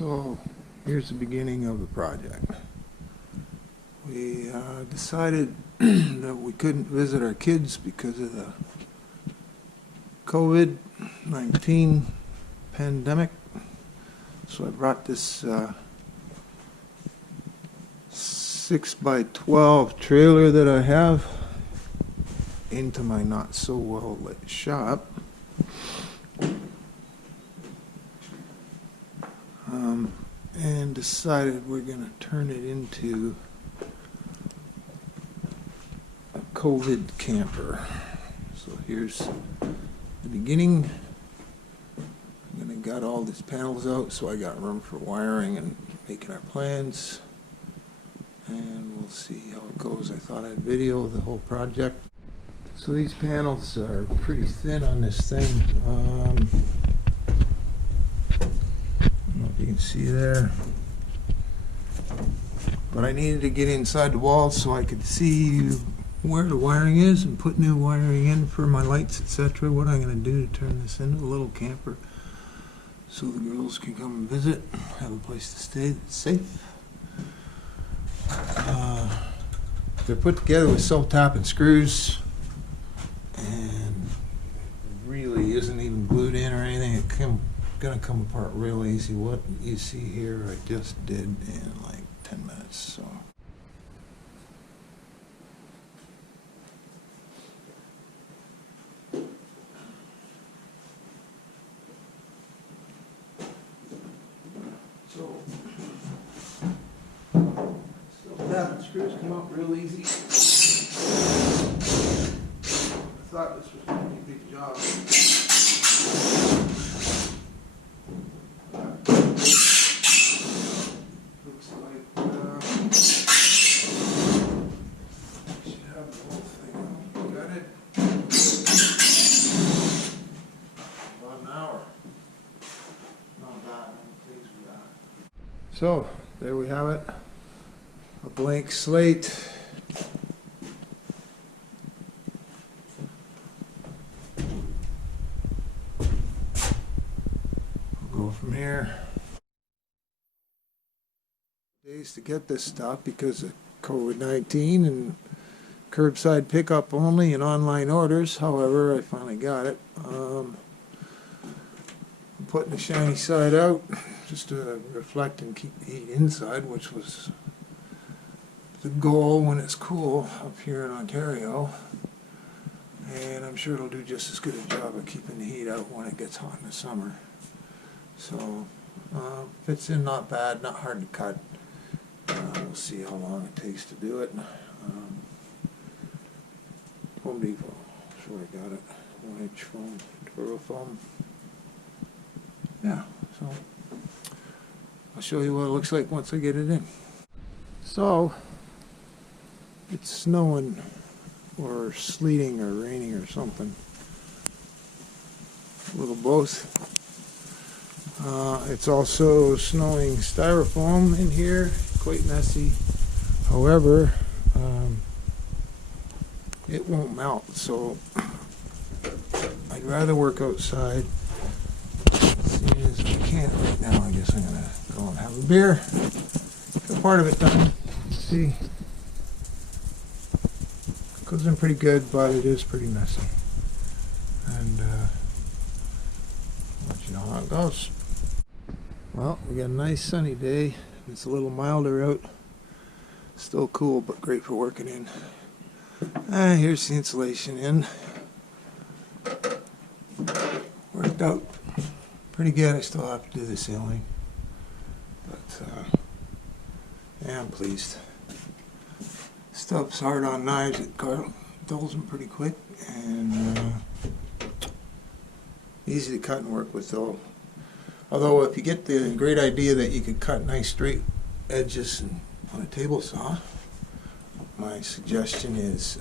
So here's the beginning of the project. We decided that we couldn't visit our kids because of the COVID-19 pandemic. So I brought this 6x12 trailer that I have into my not so well lit shop. And decided we're going to turn it into a COVID camper. So here's the beginning. I'm going to got all these panels out, so I got room for wiring and making our plans. And we'll see how it goes. I thought I'd video the whole project. So these panels are pretty thin on this thing. I don't know if you can see there, but I needed to get inside the walls so I could see where the wiring is and put new wiring in for my lights, etc. What I'm going to do to turn this into a little camper so the girls can come and visit, have a place to stay that's safe. They're put together with self-tapping screws and really isn't even glued in or anything. It's gonna come apart real easy. What you see here I just did in like 10 minutes. So self-tapping screws come out real easy. I thought this was going to be a big job. Looks like we should have the whole thing out. Got it? About an hour. Not bad. I'm pleased with that. So there we have it. A blank slate. We'll go from here. Days to get this stuff because of COVID-19 and curbside pickup only and online orders. However, I finally got it. I'm putting the shiny side out just to reflect and keep the heat inside, which was the goal when it's cool up here in Ontario, and I'm sure it'll do just as good a job of keeping the heat out when it gets hot in the summer. So fits in not bad, not hard to cut. We'll see how long it takes to do it. Home Depot, sure I got it. 1-inch foam, twirl foam. Yeah, so I'll show you what it looks like once I get it in. So it's snowing or sleeting or raining or something. A little both. It's also snowing styrofoam in here, quite messy. However, it won't melt, so I'd rather work outside. Seeing as I can't right now, I guess I'm gonna go and have a beer. Got part of it done. Let's see. Goes in pretty good, but it is pretty messy. And I'll let you know how it goes. Well, we got a nice sunny day. It's a little milder out. Still cool, but great for working in. Here's the insulation in. Worked out pretty good. I still have to do the ceiling, but yeah, I'm pleased. Stuff's hard on knives. It dulls them pretty quick and easy to cut and work with though. Although if you get the great idea that you could cut nice straight edges on a table saw, my suggestion is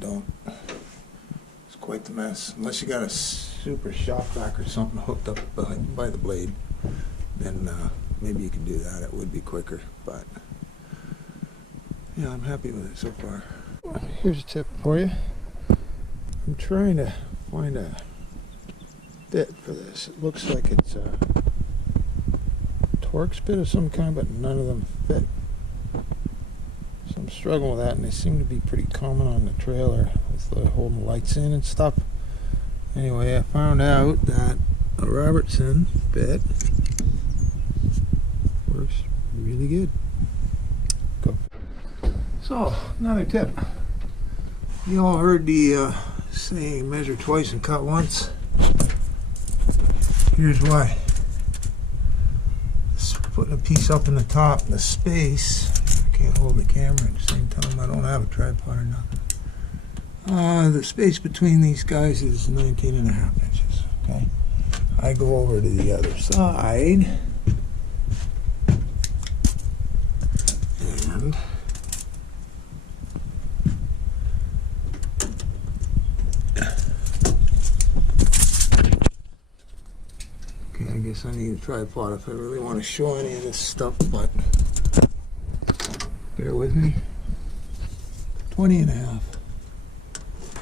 don't. It's quite the mess. Unless you got a super shop vac or something hooked up by the blade, then maybe you can do that. It would be quicker, but yeah, I'm happy with it so far. Here's a tip for you. I'm trying to find a fit for this. It looks like it's Torx bit of some kind, but none of them fit. So I'm struggling with that, and they seem to be pretty common on the trailer with the holding the lights in and stuff. Anyway, I found out that a Robertson bit works really good. Go. So, another tip. You all heard the saying, measure twice and cut once. Here's why. Just putting a piece up in the top, the space. I can't hold the camera at the same time. I don't have a tripod or nothing. The space between these guys is 19.5 inches. Okay. I go over to the other side. And I guess I need a tripod if I really want to show any of this stuff, but bear with me. 20.5.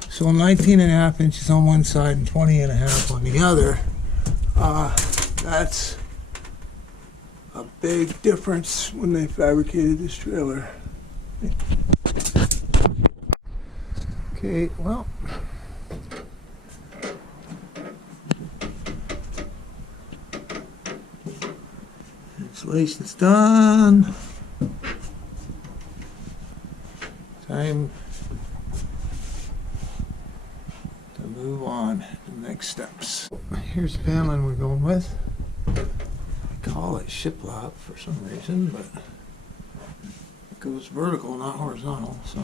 So 19.5 inches on one side and 20.5 on the other. That's a big difference when they fabricated this trailer. Okay, well. Installation's done. Time to move on to the next steps. Here's the paneling we're going with. I call it shiplap for some reason, but it goes vertical, not horizontal, so.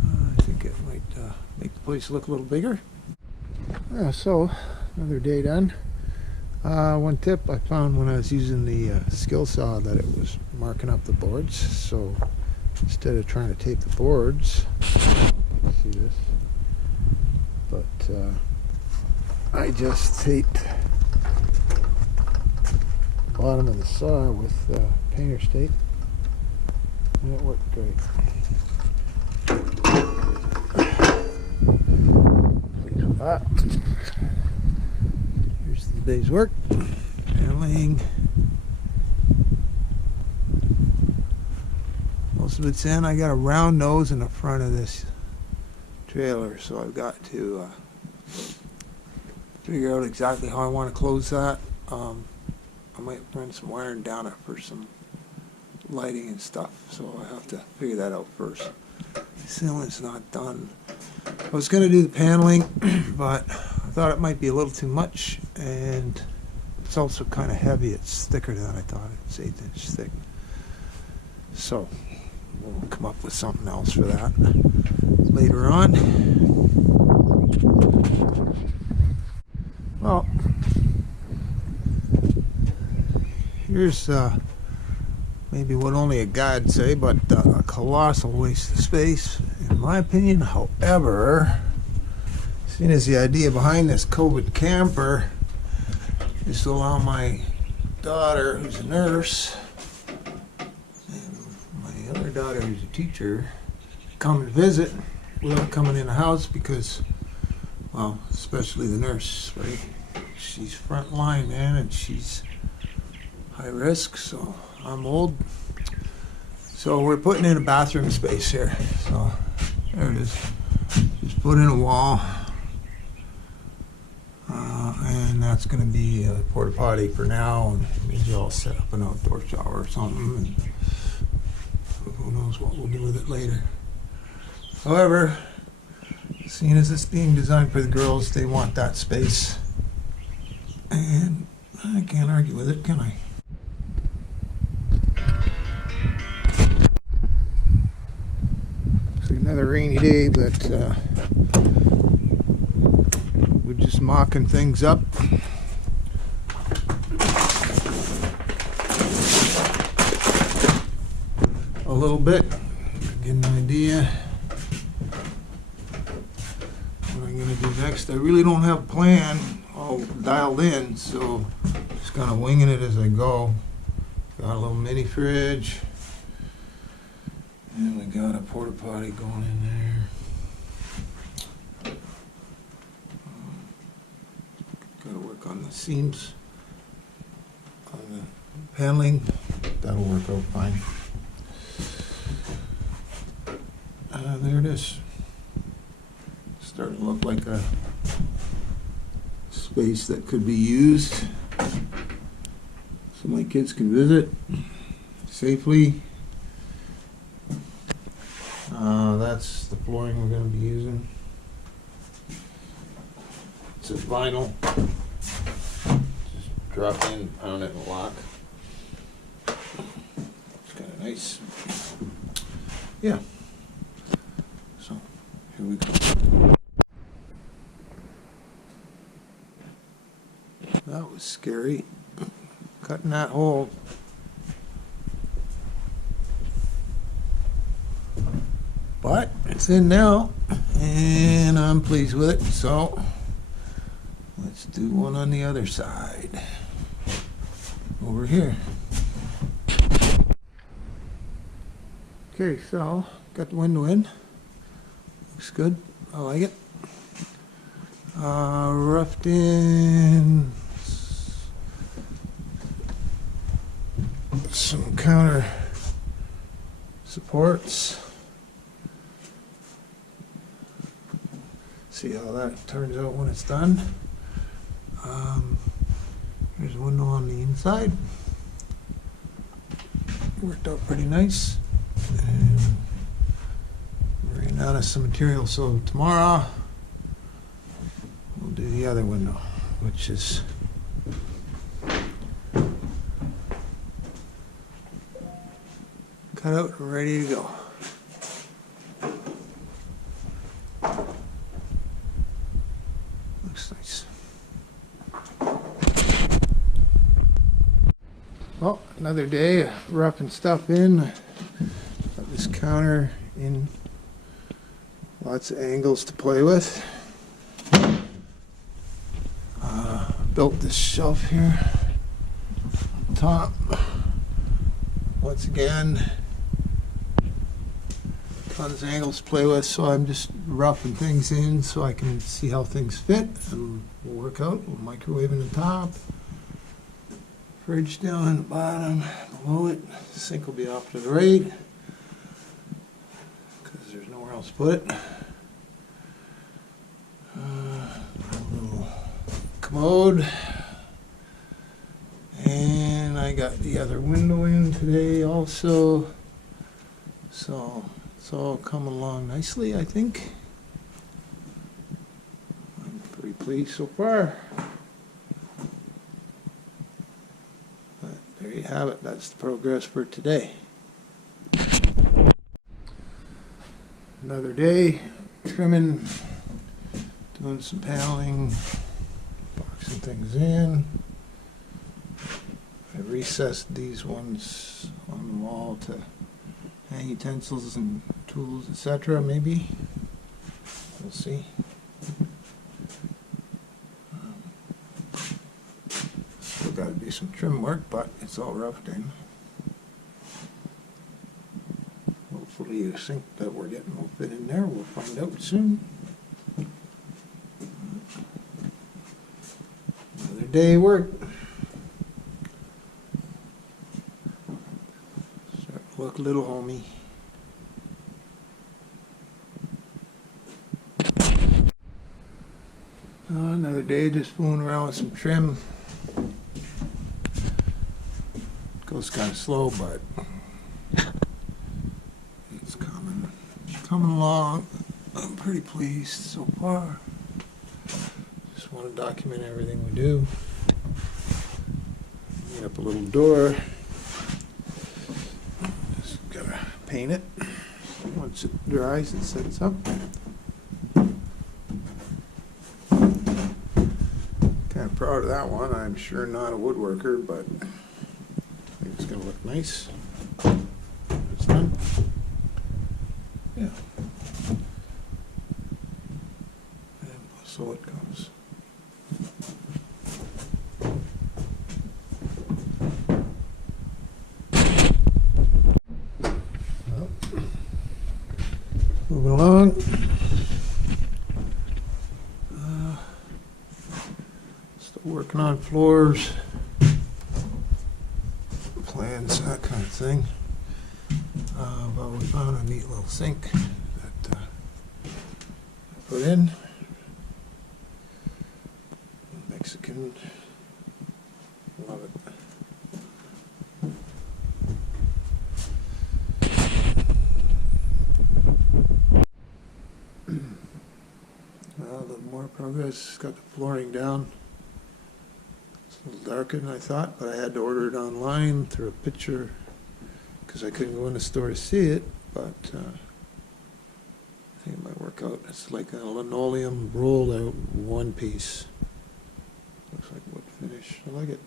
I think it might make the place look a little bigger. So, another day done. One tip I found when I was using the skill saw that it was marking up the boards. So instead of trying to tape the boards, see this, but I just taped the bottom of the saw with painter's tape, and it worked great. Pleased with that. Here's the day's work. Paneling. Most of it's in. I got a round nose in the front of this trailer, so I've got to figure out exactly how I want to close that. I might run some wiring down it for some lighting and stuff, so I have to figure that out first. The ceiling's not done. I was going to do the paneling, but I thought it might be a little too much, and it's also kind of heavy. It's thicker than I thought. It's 1/8 inch thick. So we'll come up with something else for that later on. Well, here's maybe what only a god'd say, but a colossal waste of space, in my opinion. However, seeing as the idea behind this COVID camper is to allow my daughter, who's a nurse, and my other daughter, who's a teacher, come and visit without coming in the house, because, well, especially the nurse, right? She's front line, man, and she's high risk, so I'm old. So we're putting in a bathroom space here. So there it is. Just put in a wall. And that's going to be a porta potty for now, and maybe I'll set up an outdoor shower or something, and who knows what we'll do with it later. However, seeing as it's being designed for the girls, they want that space, and I can't argue with it, can I? It's another rainy day, but we're just mocking things up. A little bit, get an idea what I'm going to do next. I really don't have a plan all dialed in, so just kind of winging it as I go. Got a little mini fridge, and we got a porta potty going in there. Gotta work on the seams, on the paneling. That'll work out fine. There it is. Starting to look like a space that could be used so my kids can visit safely. That's the flooring we're going to be using. It's a vinyl. Just drop in, pound it, and lock. It's kind of nice. Yeah. So, here we go. That was scary. Cutting that hole. But it's in now, and I'm pleased with it. So let's do one on the other side. Over here. Okay, so got the window in. Looks good. I like it. Roughed in some counter supports. See how that turns out when it's done. Here's a window on the inside. Worked out pretty nice. And ran out of some material, so tomorrow we'll do the other window, which is cut out and ready to go. Looks nice. Well, another day roughing stuff in. Got this counter in, lots of angles to play with. Built this shelf here on top. Once again, tons of angles to play with, so I'm just roughing things in so I can see how things fit, and we'll work out. We'll microwave in the top, fridge down in the bottom, below it. Sink will be off to the right because there's nowhere else to put it. A little commode, and I got the other window in today also, so it's all coming along nicely, I think. I'm pretty pleased so far. But there you have it. That's the progress for today. Another day, trimming, doing some paneling, boxing things in. I recessed these ones on the wall to hang utensils and tools, etc. Maybe. We'll see. Still got to do some trim work, but it's all roughed in. Hopefully the sink that we're getting will fit in there. We'll find out soon. Another day work. Start to look a little homey. Another day just fooling around with some trim. Goes kind of slow, but it's coming along. I'm pretty pleased so far. Just want to document everything we do. Made up a little door. Just gotta paint it. Once it dries, it sets up. Kind of proud of that one. I'm sure not a woodworker, but I think it's gonna look nice. It's done. Yeah. And so it goes. Well, moving along. Still working on floors, plans, that kind of thing. But we found a neat little sink that I put in. Mexican, love it. Well, a little more progress. Got the flooring down. It's a little darker than I thought, but I had to order it online through a picture because I couldn't go in the store to see it. But I think it might work out. It's like a linoleum rolled out one piece. Looks like wood finish. I like it.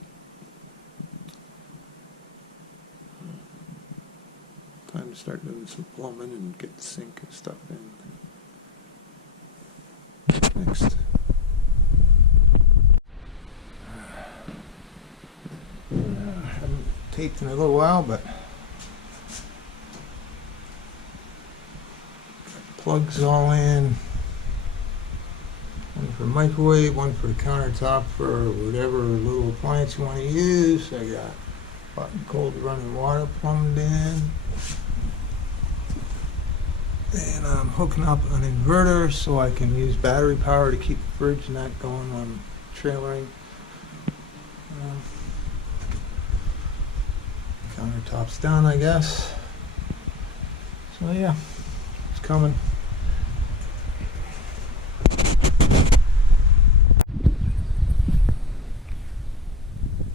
Time to start doing some plumbing and get the sink and stuff in. Next. I haven't taped in a little while, but got plugs all in. One for microwave, one for the countertop for whatever little appliance you want to use. I got hot and cold running water plumbed in. And I'm hooking up an inverter so I can use battery power to keep the fridge not going when I'm trailering. Countertop's done, I guess. So yeah, it's coming.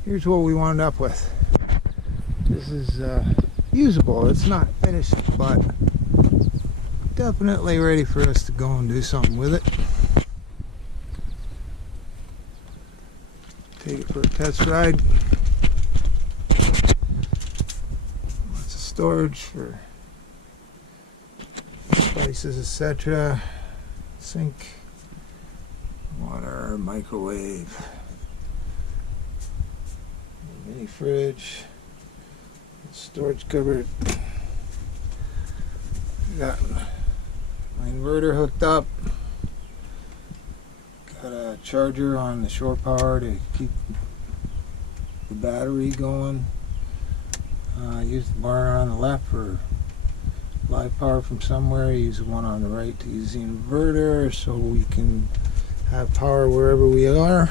Here's what we wound up with. This is usable. It's not finished, but definitely ready for us to go and do something with it. Take it for a test ride. Lots of storage for spices, etc. Sink, water, microwave, mini fridge, storage cupboard. Got my inverter hooked up. Got a charger on the shore power to keep the battery going. Use the bar on the left for live power from somewhere. Use the one on the right to use the inverter so we can have power wherever we are.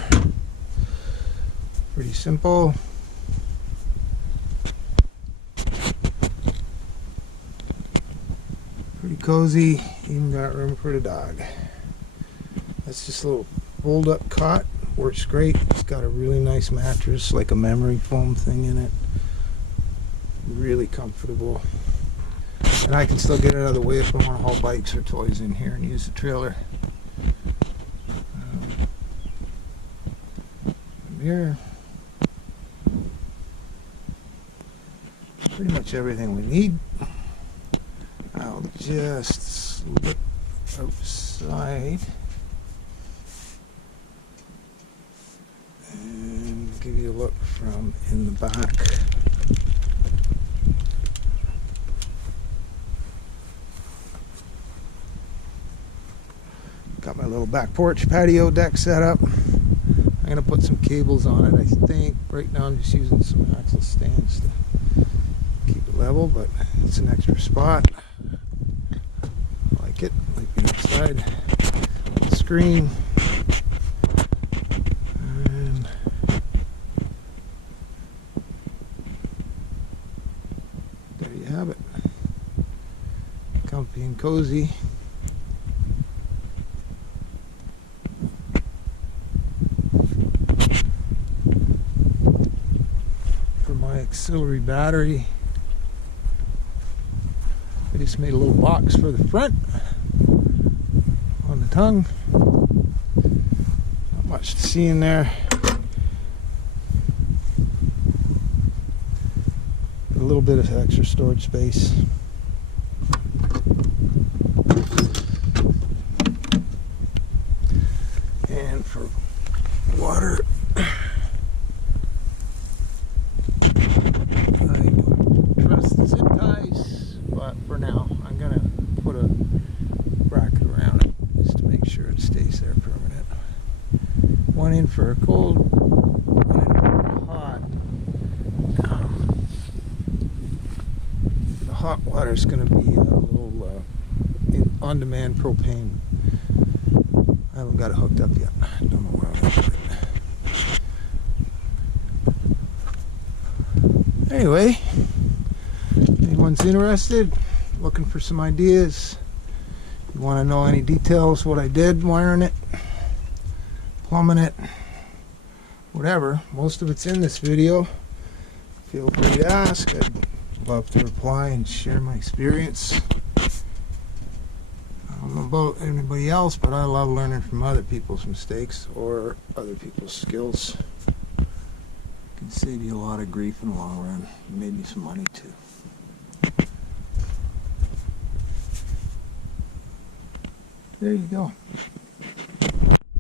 Pretty simple. Pretty cozy, even got room for the dog. That's just a little fold up cot, works great. It's got a really nice mattress, like a memory foam thing in it. Really comfortable. And I can still get it out of the way if I want to haul bikes or toys in here and use the trailer. Here, pretty much everything we need. I'll just look outside and give you a look from in the back. Got my little back porch patio deck set up. I'm going to put some cables on it, I think. Right now I'm just using some axle stands to keep it level, but it's an extra spot. I like it. Like being outside. Screen. And there you have it. Comfy and cozy. Auxiliary battery. I just made a little box for the front on the tongue. Not much to see in there. A little bit of extra storage space. And for water, zip ties, but for now I'm gonna put a bracket around it just to make sure it stays there permanent. one in for a cold, one in for a hot. The hot water is going to be a little on-demand propane. I haven't got it hooked up yet. I don't know where I'm going to put it. Anyway, anyone's interested, looking for some ideas, you want to know any details, what I did wiring it, plumbing it, whatever, most of it's in this video. Feel free to ask. I'd love to reply and share my experience. I don't know about anybody else, but I love learning from other people's mistakes or other people's skills. Can save you a lot of grief in the long run. Made me some money too. There you go.